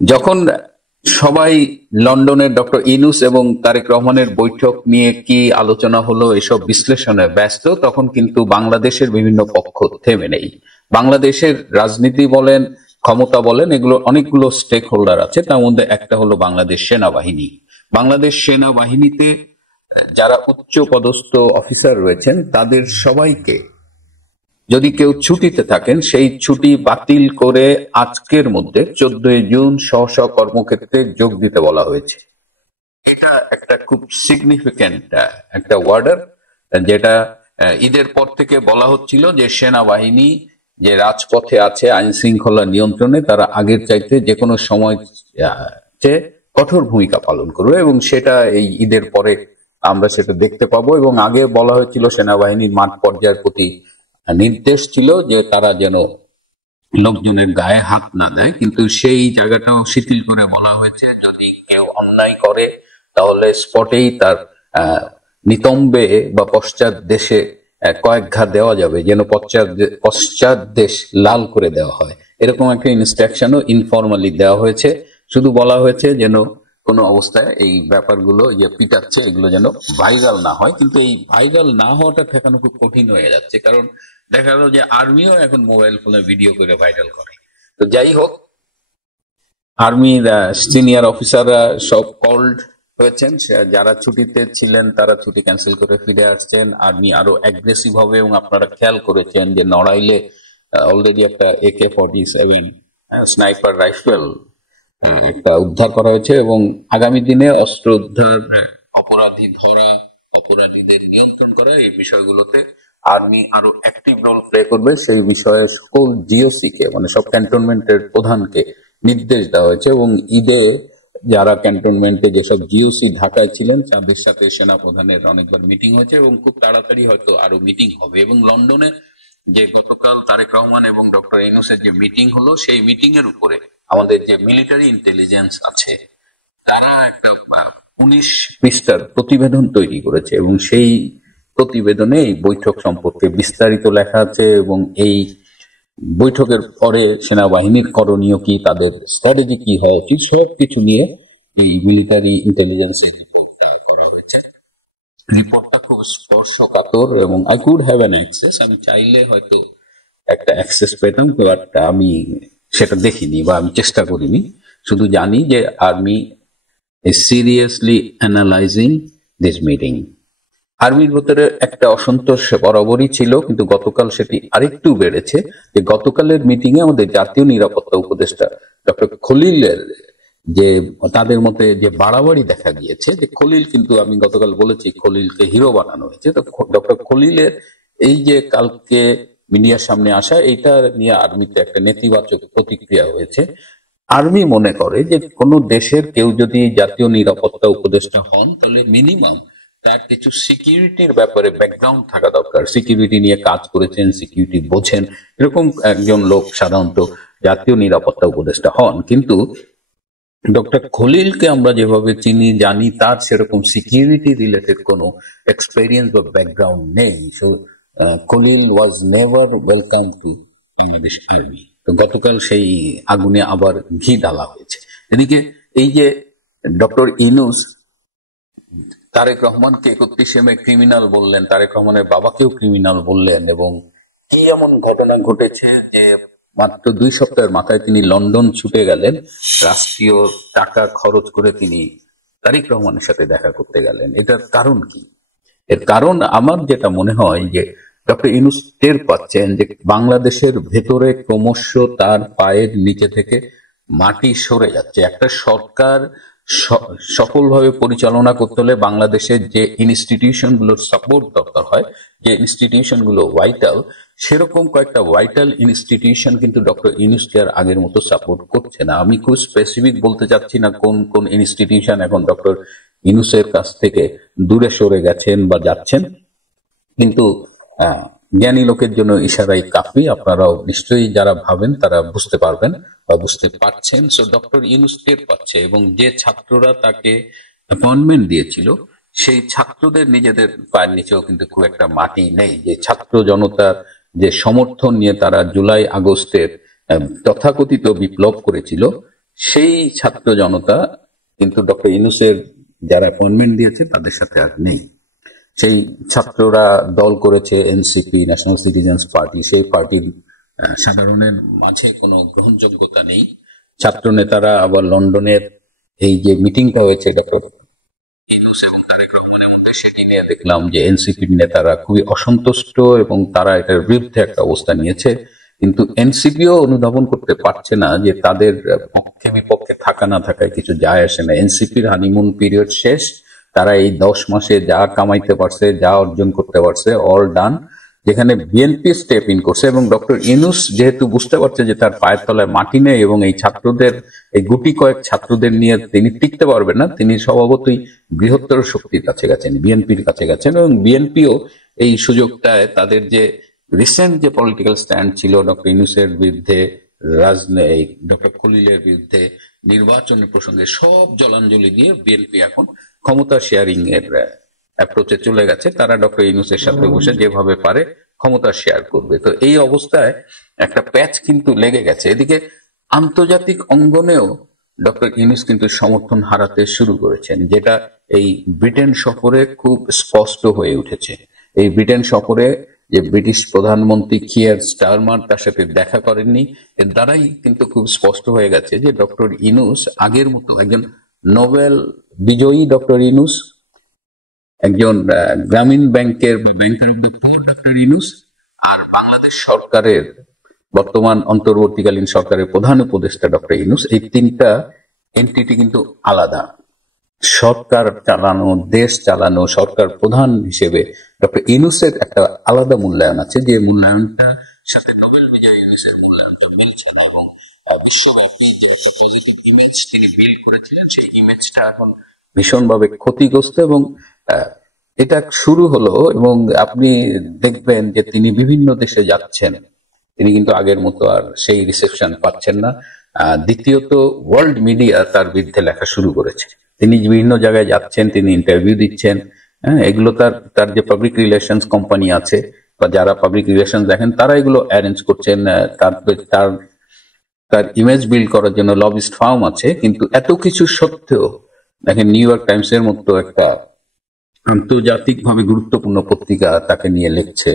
যখন সবাই লন্ডনের ডক্টর ইউনূস এবং তারেক রহমানের বৈঠক নিয়ে কি আলোচনা হলো এসব বিশ্লেষণে ব্যস্ত, তখন কিন্তু বাংলাদেশের বিভিন্ন পক্ষ থেমে নেই। বাংলাদেশের রাজনীতি বলেন, ক্ষমতা বলেন, এগুলো অনেকগুলো স্টেক হোল্ডার আছে। তার মধ্যে একটা হলো বাংলাদেশ সেনাবাহিনী। বাংলাদেশ সেনাবাহিনীতে যারা উচ্চ পদস্থ অফিসার রয়েছেন তাদের সবাইকে, যদি কেউ ছুটিতে থাকেন সেই ছুটি বাতিল করে আজকের মধ্যে 14 জুন স্ব স্ব কর্মক্ষেত্রে যোগ দিতে বলা হয়েছে। এটা একটা খুব সিগনিফিক্যান্ট একটা অর্ডার, যেটা ঈদের পর থেকে বলা হচ্ছিল যে সেনাবাহিনী যে রাজপথে আছে আইন শৃঙ্খলা নিয়ন্ত্রণে, তারা আগের চাইতে যে কোনো সময় কঠোর ভূমিকা পালন করবে, এবং সেটা এই ঈদের পরে আমরা সেটা দেখতে পাবো। এবং আগে বলা হয়েছিল সেনাবাহিনীর মাঠ পর্যায়ের প্রতি নির্দেশ ছিল যে তারা যেন লোকজনের গায়ে হাত না দেয়, কিন্তু সেই জায়গাটাও শিথিল করে বলা হয়েছে যদি কেউ অন্যায় করে তাহলে স্পটেই তার নিতম্বে বা পশ্চাৎ দেশে কয়েক ঘা দেওয়া যাবে, যেন পশ্চাৎ দেশ লাল করে দেওয়া হয়। এরকম একটা ইনস্ট্রাকশনও ইনফরমালি দেওয়া হয়েছে। শুধু বলা হয়েছে যেন কোনো অবস্থায় এই ব্যাপারগুলো যে পিটাচ্ছে এগুলো যেন ভাইরাল না হয়। কিন্তু এই ভাইরাল না হওয়াটা ঠেকানো খুব কঠিন হয়ে যাচ্ছে, কারণ দেখা গেল যে আর্মিও এখন মোবাইল ফোনে ভিডিও করে ভাইরাল করে। তো যাই হোক, আর্মির সিনিয়র অফিসাররা সব কল্ড হয়েছেন, যারা ছুটিতে ছিলেন তারা ছুটি ক্যান্সেল করে ফিরে আসছেন। আর্মি আরো অ্যাগ্রেসিভ হবে, এবং আপনারা খেয়াল করেছেন যে নড়াইলে অলরেডি একটা AK-47 স্নাইপার রাইফেল একটা উদ্ধার করা হয়েছে, এবং আগামী দিনে অস্ত্র উদ্ধার, অপরাধী ধরা, অপরাধীদের নিয়ন্ত্রণ করা, এই বিষয়গুলোতে আর্মি আরো অ্যাক্টিভ রোল প্লে করবে। সেই বিষয়ে সকল জিওসি কে, মানে সব ক্যান্টনমেন্টের প্রধানকে নির্দেশ দেওয়া হয়েছে। এবং ঈদে যারা ক্যান্টনমেন্টে যেসব জিওসি ঢাকায় ছিলেন তাদের সাথে সেনা প্রধানের অনেকবার মিটিং হয়েছে, এবং খুব তাড়াতাড়ি হয়তো আরো মিটিং হবে। এবং লন্ডনে যে গতকাল তারেক রহমান এবং ডক্টর ইউনূসের যে মিটিং হলো, সেই মিটিং এর উপরে আমাদের যে মিলিটারি ইন্টেলিজেন্স আছে তারা একটা 19 পৃষ্ঠার প্রতিবেদন তৈরি করেছে, এবং সেই প্রতিবেদনে এই বৈঠক সম্পর্কে বিস্তারিত লেখা আছে। এবং এই বৈঠকের পরে সেনাবাহিনীর করণীয় কি, তাদের স্ট্র্যাটেজি কি হয়, সব কিছু নিয়ে এই মিলিটারি ইন্টেলিজেন্সের রিপোর্ট করা হয়েছে। রিপোর্টটা খুব স্পর্শকাতর, এবং I could have an access, আমি চাইলে হয়তো একটা অ্যাক্সেস পেতাম, বাট আমি সেটা দেখিনি বা আমি চেষ্টা করিনি। শুধু জানি যে army is seriously analyzing this meeting. আর্মির ভেতরে একটা অসন্তোষ বরাবরই ছিল, কিন্তু গতকাল সেটি আরেকটু বেড়েছে। যে গতকালের মিটিং এ আমাদের জাতীয় নিরাপত্তা উপদেষ্টা ডক্টর খলিলের যে তাদের মধ্যে যে বাড়াবাড়ি দেখা গিয়েছে, যে খলিল, কিন্তু আমি গতকাল বলেছি খলিলকে হিরো বানানো হয়েছে। তো ডক্টর খলিলের এই যে কালকে মিডিয়ার সামনে আসা, এইটা নিয়ে আর্মিতে একটা নেতিবাচক প্রতিক্রিয়া হয়েছে। আর্মি মনে করে যে কোনো দেশের কেউ যদি জাতীয় নিরাপত্তা উপদেষ্টা হন তাহলে মিনিমাম তার কিছু সিকিউরিটির ব্যাপারে ব্যাকগ্রাউন্ড থাকা দরকার। সিকিউরিটি নিয়ে কাজ করেছেন, সিকিউরিটি বোঝেন, এরকম একজন লোক সাধারণত জাতীয় নিরাপত্তা উপদেষ্টা হন। কিন্তু ডক্টর খলিলকে আমরা যেভাবে চিনি জানি, তার সেরকম সিকিউরিটি রিলেটেড কোনো এক্সপেরিয়েন্স বা ব্যাকগ্রাউন্ড নেই। So Khalil was never welcome to Bangladesh army. তো গতকাল সেই আগুনে আবার ঘি ঢালা হয়েছে। এদিকে এই যে ডক্টর ইউনূস তারেক রহমানকে 31 মে ক্রিমিনাল বললেন, তারেক রহমানের বাবাকেও ক্রিমিনাল বললেন, এবং কি এমন ঘটনা ঘটেছে যে মাত্র 2 সপ্তাহের মাথায় তিনি লন্ডন ছুটে গেলেন, রাষ্ট্রীয় টাকা খরচ করে তিনি তারেক রহমানের সাথে দেখা করতে গেলেন। এটার কারণ কি? এর কারণ আমার যেটা মনে হয় যে ডক্টর ইউনূস টের পাচ্ছেন যে বাংলাদেশের ভেতরে ক্রমশ তার পায়ের নিচে থেকে মাটি সরে যাচ্ছে। একটা সরকার সফলভাবে পরিচালনা করতে হলে বাংলাদেশের যে ইনস্টিটিউশন গুলোর সাপোর্ট দরকার হয়, যে ইনস্টিটিউশন গুলো ভাইটাল, সেরকম কয়েকটা ভাইটাল ইনস্টিটিউশন কিন্তু ডক্টর ইউনূসকে আর আগের মতো সাপোর্ট করছে না। আমি খুব স্পেসিফিক বলতে চাচ্ছি না কোন কোন ইনস্টিটিউশন এখন ডক্টর ইউনূসের কাছ থেকে দূরে সরে গেছেন বা যাচ্ছেন, কিন্তু জ্ঞানী লোকের জন্য ইশারাই কাফি। আপনারাও নিশ্চয়ই যারা ভাবেন তারা বুঝতে পারবেন বা বুঝতে পারছেন। সো ডক্টর ইউনূস টের পাচ্ছে, এবং যে ছাত্ররা তাকে অ্যাপয়েন্টমেন্ট দিয়েছিল সেই ছাত্রদের নিজেদের পায়ের নিচেও কিন্তু খুব একটা মাটি নেই। যে ছাত্র জনতার যে সমর্থন নিয়ে তারা জুলাই আগস্টের তথাকথিত বিপ্লব করেছিল, সেই ছাত্র জনতা কিন্তু ডক্টর ইউনূসের যারা অ্যাপয়েন্টমেন্ট দিয়েছে তাদের সাথে আর নেই। সেই ছাত্ররা দল করেছে এনসিপি, ন্যাশনাল সিটিজেন্স পার্টি। সেই পার্টির সাধারণের মাঝে কোনো গ্রহণযোগ্যতা নেই। ছাত্র নেতারা আবার লন্ডনের এই যে মিটিংটা হয়েছে ডক্টর ইউনূস এবং তারেক রহমানের মধ্যে, সেটি নিয়ে দেখলাম যে এনসিপির নেতারা খুবই অসন্তুষ্ট এবং তারা এটার বিরুদ্ধে একটা অবস্থা নিয়েছে। কিন্তু এনসিপিও অনুধাবন করতে পারছে না যে তাদের পক্ষে বিপক্ষে থাকা না থাকায় কিছু যায় আসে না। এনসিপির হানিমুন পিরিয়ড শেষ। তারা এই 10 মাসে যা কামাইতে পারছে, যা অর্জন করতে পারছে, অল ডান। যেখানে বিএনপি স্টেপ ইন করছে এবং ডক্টর ইউনূস যেহেতু বুঝতে পারছে যে তার পায়ের তলায় মাটি নেই এবং এই ছাত্রদের, এই গুটি কয়েক ছাত্রদের নিয়ে তিনি টিকতে পারবেন না, তিনি স্বভাবতই বৃহত্তর শক্তির কাছে গেছেন, বিএনপির কাছে গেছেন। এবং বিএনপিও এই সুযোগটায় তাদের যে রিসেন্ট যে পলিটিক্যাল স্ট্যান্ড ছিল ডক্টর ইউনূসের বিরুদ্ধে, ডক্টর খলিলের বিরুদ্ধে, নির্বাচনের প্রসঙ্গে সব জলাঞ্জলি দিয়ে বিএনপি এখন ক্ষমতা শেয়ারিং এর অ্যাপ্রোচে চলে গেছে। তারা ডক্টর ইউনূসের সাথে বসে যেভাবে পারে ক্ষমতা শেয়ার করবে। তো এই অবস্থায় একটা প্যাচ কিন্তু লেগে গেছে। এদিকে আন্তর্জাতিক অঙ্গনেও ডক্টর ইউনূস কিন্তু সমর্থন হারাতে শুরু করেছেন, যেটা এই ব্রিটেন সফরে খুব স্পষ্ট হয়ে উঠেছে। এই ব্রিটেন সফরে যে ব্রিটিশ প্রধানমন্ত্রী কিয়ার স্টারমার তার সাথে দেখা করেননি, এর দ্বারাই কিন্তু খুব স্পষ্ট হয়ে গেছে যে ডক্টর ইউনূস আগের মতো একজন নোবেল বিজয়ী ডক্টর ইউনূস, একজন গ্রামীণ ব্যাংকের ব্যাংকার ডক্টর ইউনূস, আর বাংলাদেশ সরকারের বর্তমান অন্তর্বর্তীকালীন সরকারের প্রধান উপদেষ্টা ডক্টর ইউনূস, এই তিনটা এন্টিটি কিন্তু আলাদা। সরকার চালানো, দেশ চালানো, সরকার প্রধান হিসেবে ডক্টর ইউনূসের একটা আলাদা মূল্যায়ন আছে, যে মূল্যায়নটা সাথে নোবেল বিজয়ী ইউনূসের মূল্যায়নটা মিলছে না। এবং বিশ্বব্যাপী যে একটা পজিটিভ ইমেজ তিনি বিল্ড করেছিলেন, সেই ইমেজটা এখন ভীষণভাবে ক্ষতিগ্রস্ত। এবং এটা শুরু হলো এবং আপনি দেখবেন যে তিনি বিভিন্ন দেশে যাচ্ছেন, তিনি কিন্তু আগের মতো আর সেই রিসেপশন পাচ্ছেন না। দ্বিতীয়ত, ওয়ার্ল্ড মিডিয়া তার বিরুদ্ধে লেখা শুরু করেছে। তিনি বিভিন্ন জায়গায় যাচ্ছেন, তিনি ইন্টারভিউ দিচ্ছেন। হ্যাঁ, এগুলো তার যে পাবলিক রিলেশনস কোম্পানি আছে বা যারা পাবলিক রিলেশন দেখেন, তারা এগুলো অ্যারেঞ্জ করছেন। তার তার তার ইমেজ বিল্ড করার জন্য লবিস্ট ফার্ম আছে। কিন্তু এত কিছু সত্ত্বেও দেখেন, নিউ ইয়র্ক টাইমস এর মতো একটা আন্তর্জাতিকভাবে গুরুত্বপূর্ণ পত্রিকা তাকে নিয়ে লিখছে,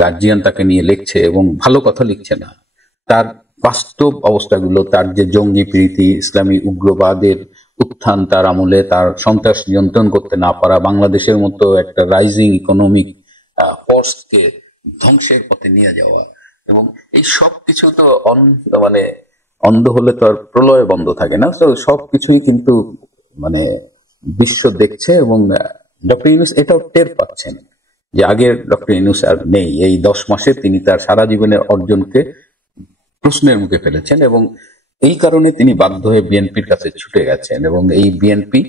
গার্জিয়ান তাকে নিয়ে লিখছে এবং ভালো কথা লিখছে না। তার বাস্তব অবস্থাগুলো, তার যে জঙ্গি প্রীতি, ইসলামী উগ্রবাদের উত্থান তার আমলে, তার সন্ত্রাস নিয়ন্ত্রণ করতে না পারা, বাংলাদেশের মতো একটা রাইজিং ইকোনমিক ফোর্সকে ধ্বংসের পথে নিয়ে যাওয়া, এবং এই সব কিছু তো মানে অন্ধ হলে তো আর প্রলয় বন্ধ থাকে না। তো সবকিছুই কিন্তু মানে বিশ্ব দেখছে এবং ডক্টর ইউনূস এটাও টের পাচ্ছেন যে আগের ডক্টর ইউনূস আর নেই। এই 10 মাসে তিনি তার সারা জীবনের অর্জনকে প্রশ্নের মুখে ফেলেছেন এবং এই কারণে তিনি বাধ্য হয়ে বিএনপির কাছে ছুটে গেছেন। এবং এই বিএনপি,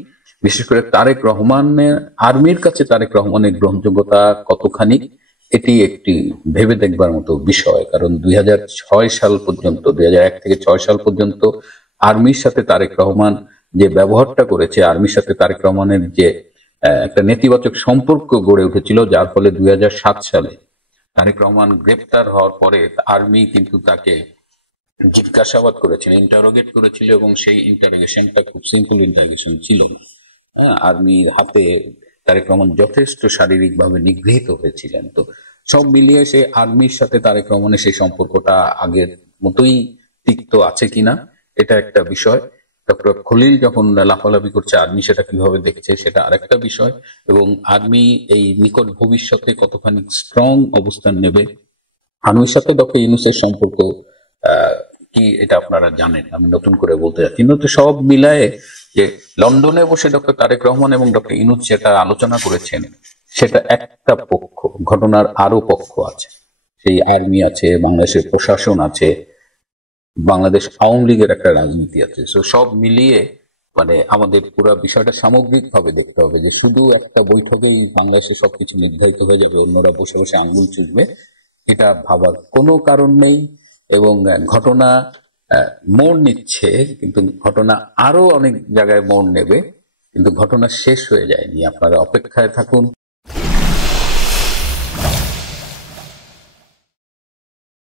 বিশেষ করে তারেক রহমানের, আর্মির কাছে তারেক রহমানের গ্রহণযোগ্যতা কতখানি, এটি একটি ভেবে দেখবার মতো বিষয়। কারণ 2006 সাল পর্যন্ত, 2001 থেকে 6 সাল পর্যন্ত আর্মির সাথে তারেক রহমান যে ব্যবহারটা করেছে, আর্মির সাথে তারেক রহমানের যে একটা নেতিবাচক সম্পর্ক গড়ে উঠেছিল, যার ফলে 2007 সালে তারেক রহমান গ্রেপ্তার হওয়ার পরে আর্মি কিন্তু তাকে জিজ্ঞাসাবাদ করেছিল, ইন্টারোগেট করেছিল, এবং সেই ইন্টারোগেশনটা খুব সিম্পল ইন্টারোগেশন ছিল না। আর্মির হাতে তারেক রহমান যথেষ্ট শারীরিকভাবে নিগৃহীত হয়েছিলেন। তো সব মিলিয়ে সে আর্মির সাথে তারেক রহমানের সেই সম্পর্কটা আগের মতোই তিক্ত আছে কিনা, এটা একটা বিষয়। ডক্টর খলিল যখন লাফালাফি করছে, আর্মি সেটা কিভাবে দেখছে, সেটা আরেকটা বিষয়। এবং আর্মি এই নিকট ভবিষ্যতে কতখানি স্ট্রং অবস্থান নেবে, আর্মির সাথে ডক্টর ইউনূসের সম্পর্ক কি, এটা আপনারা জানেন, আমি নতুন করে বলতে যাচ্ছি। কিন্তু সব মিলায়ে যে লন্ডনে বসে ডক্টর তারেক রহমান এবং ডক্টর ইউনূস যেটা আলোচনা করেছেন, সেটা একটা পক্ষ, ঘটনার আরো পক্ষ আছে। সেই আর্মি আছে, বাংলাদেশের প্রশাসন আছে, বাংলাদেশ আওয়ামী লীগের একটা রাজনীতি আছে। তো সব মিলিয়ে মানে আমাদের পুরো বিষয়টা সামগ্রিক ভাবে দেখতে হবে, যে শুধু একটা বৈঠকেই বাংলাদেশে সবকিছু নির্ধারিত হয়ে যাবে, অন্যরা বসে বসে আঙ্গুল চুষবে, এটা ভাবার কোনো কারণ নেই। এবং ঘটনা মোড় নিচ্ছে, কিন্তু ঘটনা আরো অনেক জায়গায় মোড় নেবে, কিন্তু ঘটনা শেষ হয়ে যায়নি। আপনারা অপেক্ষায় থাকুন।